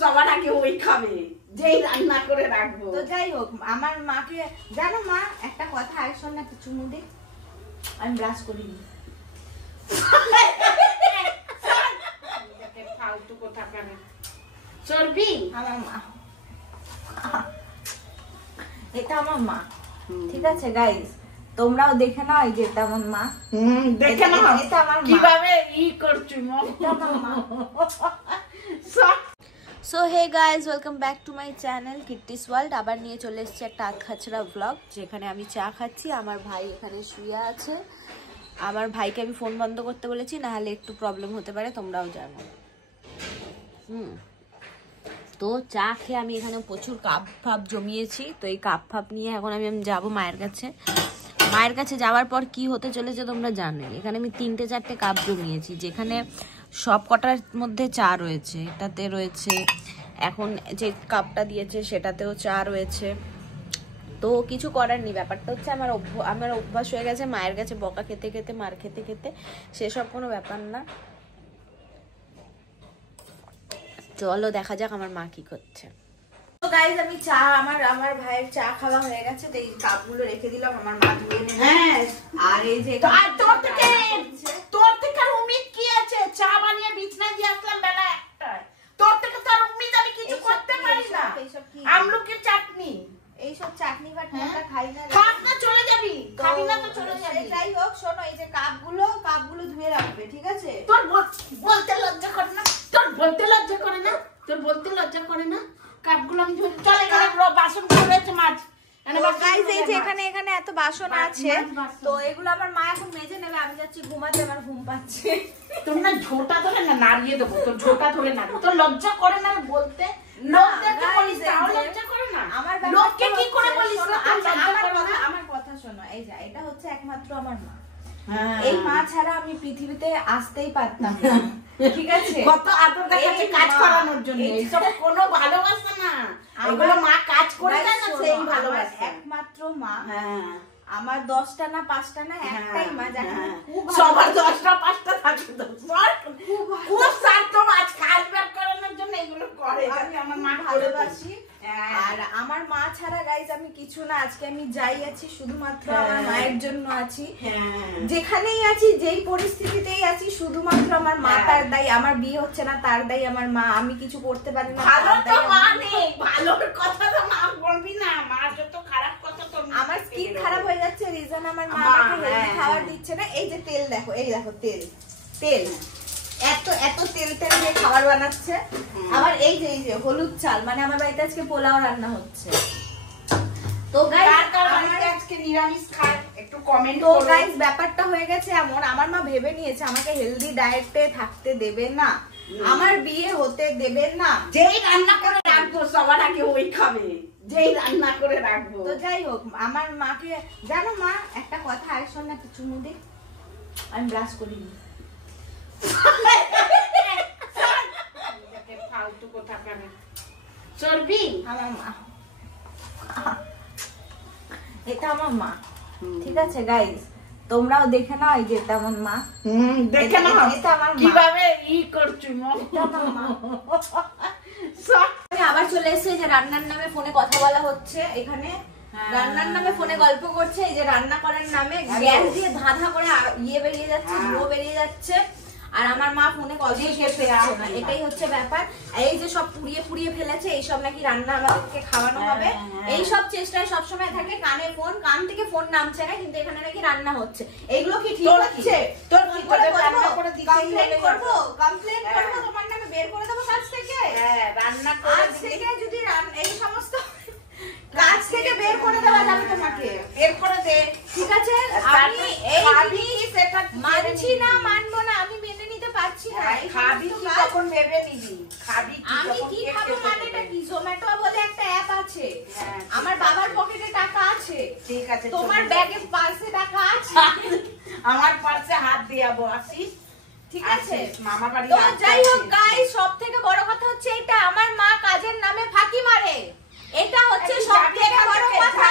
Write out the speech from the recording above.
সবার আগে ওই খাবে, যেই রান্না করে রাখবো। তো যাই হোক, আমার মাকে জানো মা একটা কথা, আর শোন না কিছু মুদে, আমি ব্রাশ করিনি। ফালতু কথা করে চর্বি। আমার মা, এটা আমার মা, ঠিক আছে গাইস, তোমরাও দেখে নাও, এই যে এটা আমার মা। দেখে নাও এটা আমার মা, কিভাবে ই করছি। So hey guys, welcome back to my channel Kitty's world. আবার নিয়ে চলে এসেছি একটা আধখাচড়া ব্লগ, যেখানে আমি চা খাচ্ছি, আমার ভাই এখানে শুয়ে আছে। আমার ভাইকে আমি ফোন বন্ধ করতে বলেছি, নাহলে একটু প্রবলেম হতে পারে, তোমরাও জানো। তো চা খেয়ে আমি এখানে প্রচুর কাপ ফাপ জমিয়েছি, তো এই কাপ ফাপ নিয়ে এখন আমি যাবো মায়ের কাছে। মায়ের কাছে যাওয়ার পর কি হতে চলেছে তোমরা জানোই। এখানে আমি 3-4টে কাপ জমিয়েছি, যেখানে সব কটার মধ্যে চা রয়েছে। এটাতে রয়েছে, এখন যে কাপটা দিয়েছে সেটাতেও চা রয়েছে। তো কিছু করার নেই, ব্যাপারটা হচ্ছে আমার অভ্যাস হয়ে গেছে মায়ের কাছে বকা খেতে খেতে, মার খেতে খেতে, সেসব কোনো ব্যাপার না। চলো দেখা যাক আমার মা কি করছে। তো গাইস, আমি চা, আমার ভাইয়ের চা খাওয়া হয়ে গেছে, তো এই কাপগুলো রেখে দিলাম, আমার মা ধুয়ে নেবে। হ্যাঁ, আর এই যে তোর থেকে আর উম্মিদ কি আছে? চা বানিয়ে বিছনায় দিয়ে আসলাম বেলা 1টায়। তোর থেকে তো আর উম্মিদ আমি কিছু করতে পারি না। আমলকির চাটনি, এইসব চাটনি বাটনা খাই না। খাস না চলে যাবি, খাবি না তো চলে যাবি। যাই হোক, শোনো, এই যে কাপগুলো ধুয়ে রাখবে, ঠিক আছে? তোর বলতে লজ্জা করে না? তোর বলতে লজ্জা করে না? তোর বলতে লজ্জা করে না? কাপগুলো আমি ধুয়ে চলে গেলাম। বাসন রয়েছে মাছ। গাইস, এই যে এখানে এত বাসন আছে, তো এগুলো আমার মা এখন মেজে নেবে। আমি যাচ্ছি ঘুমাতে, আমার ঘুম পাচ্ছে। তোর না ঝোটা ধরে না নাড়িয়ে দেবো, তোর ঝোটা ধরে না। তোর লজ্জা করে না বলতে? আমার কথা শোনো, এই যে এটা হচ্ছে একমাত্র আমার মা। এই মা ছাড়া আমি পৃথিবীতে আসতেই পারতাম না, ঠিক আছে? কত আদর দেখাচ্ছে কাজ করানোর জন্য। এইসব কোনো ভালোবাসা না, এগুলো মা কাজ করে দেয় না, সেই ভালোবাসা। একমাত্র মা। হ্যাঁ, আমার 10টা না 5টা না একটাই মা, যাকে সবার 10টা 5টা থাকে। খুব স্বার্থ মাছ কাজ বের করানোর জন্য এগুলো করে। আমি আমার মা ভালোবাসি, আর আমার মা ছাড়া গাইজ আমি কিছু না। আজকে আমি যাই আছি শুধুমাত্র আমার মায়ের জন্য আছি। যেখানেই আছি, যেই পরিস্থিতিতেই আছি, শুধুমাত্র আমার মা তার দায়ী। আমার বিয়ে হচ্ছে না, তার দায়ী আমার মা। আমি কিছু করতে পারি না, ভালো তো মা নেই। ভালোর কথা তো মা বলবি না, মা যত খারাপ কথা তো। আমার স্কিন খারাপ হয়ে যাচ্ছে, রিজন আমার মা আমাকে হেলদি খাবার দিচ্ছে না। এই যে তেল দেখো, এই দেখো তেল এত তেল দিয়ে খাবার বানাচ্ছে। আবার এই যে হলুদ চাল, মানে আমার বাড়িতে আজকে পোলাও রান্না হচ্ছে। তো গাইস, আজকে নিরামিষ খায়, একটু কমেন্ট তো করো। গাইস, ব্যাপারটা হয়ে গেছে এমন, আমার মা ভেবে নিয়েছে আমাকে হেলদি ডায়েটে থাকতে দেবে না, আমার বিয়ে হতে দেবে না। যেই রান্না করে রাখবো সবার আগে ওই খাবে, যেই রান্না করে রাখবো। তো যাই হোক, আমার মাকে জানো মা একটা কথা, আর শোন না কিছু মুদে, আমি ব্রাশ করিনি। ফালতু কথা করে চর্বি। আমার মা, এটা আমার মা, ঠিক আছে গাইস, তোমরাও দেখে নাও, এই যে এটা আমার মা। দেখে নাও এটা আমার মা, কিভাবে ই করছি। আমি আবার চলে এসেছি, যে রান্নার নামে ফোনে কথা বলা হচ্ছে। এখানে রান্নার নামে ফোনে গল্প করছে, এই যে রান্না করার নামে গ্যাস দিয়ে ধাঁধা করে ইয়ে বেরিয়ে যাচ্ছে, ধুলো বেরিয়ে যাচ্ছে, আর আমার মা ফোনে গল্প করতে পারছে না। এটাই হচ্ছে ব্যাপার। এই যে সব পুড়িয়ে ফেলেছে, এইসব নাকি রান্না আমাদেরকে খাওয়ানো হবে, এই সব চেষ্টায় সবসময় থাকে। কানে ফোন, কান থেকে ফোন নামছে না, কিন্তু এখানে নাকি রান্না হচ্ছে। এইগুলো কি ঠিক হচ্ছে? তোর কি করে রান্না করে দিতে কমপ্লেন করবো তোমার নামে, বের করে দেবো কাজ থেকে। রান্না করে থেকে যদি এই সমস্ত কাজ থেকে বের করে দেওয়া যাবে, তোমাকে বের করে দে, ঠিক আছে? আমি এই সেটা মানছি না, মানবো না, আমি মেনে নিতে পারছি না। খাবি কি তখন ভেবে নিবি, খাবি কি? আমি কি খাবো মানেটা কি? জোম্যাটো বলে একটা অ্যাপ আছে, আমার বাবার পকেটে টাকা আছে, ঠিক আছে, তোমার ব্যাগে পার্সে টাকা আছে, আমার পার্সে হাত দিয়াবো, আসিস, ঠিক আছে? মামা বাড়ি। তো যাই হোক গাইস, সব থেকে বড় কথা হচ্ছে এটা, আমার মা কাজের নামে ফাঁকি মারে, এটা হচ্ছে সব থেকে বড় কথা।